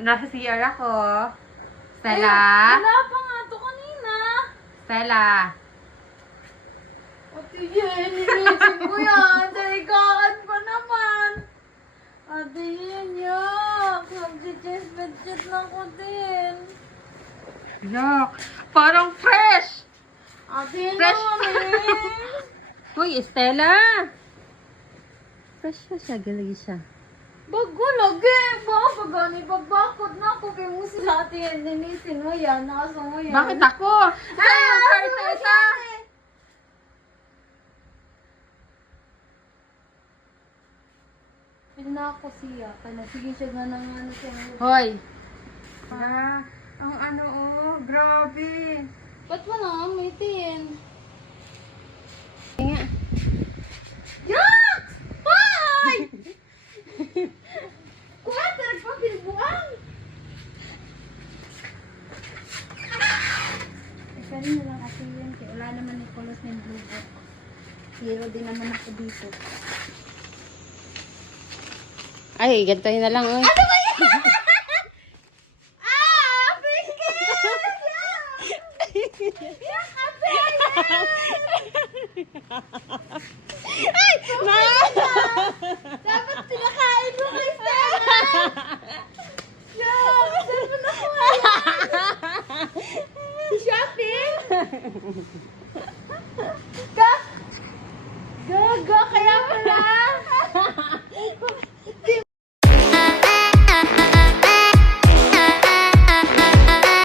Nasa CR ako. Stella? Wala pa nga to kanina. Stella? Ate Jen, inisip ko yan. Talikaan pa naman. Ate Jen, yak. Nag-chest na ko din. Yuck. Parang fresh. Ate Fresh. namin. Uy, Stella. Fresh na siya. Galagi siya. Bago lagi. Pag gani, pagbakot na ako. Kaya mo sila ate Jen, ninisin mo yan. Nakaso mo yan. Bakit ako? Ay, yung Cartesa. Pili na ako siya. Kaya sige siya nga ng ano siya. Hoy. Ah, ang ano oh. Grabe. Ba't mo na amitin? Nga. Yak! Hoy! Kuha, tarag pa bilbuan! Isa rin na lang ako yun. Kaya wala naman ni Colos ng blue book. Hero din naman ako dito. Ay, ganitohin na lang. Oy. Ano ba yan? Ah! Bingkit! Yak! Ate! Ay! Ma! Dapat pinakain mo kay Stella! Yak! Saan mo nakuha? Shopping? Gaga, kaya pala!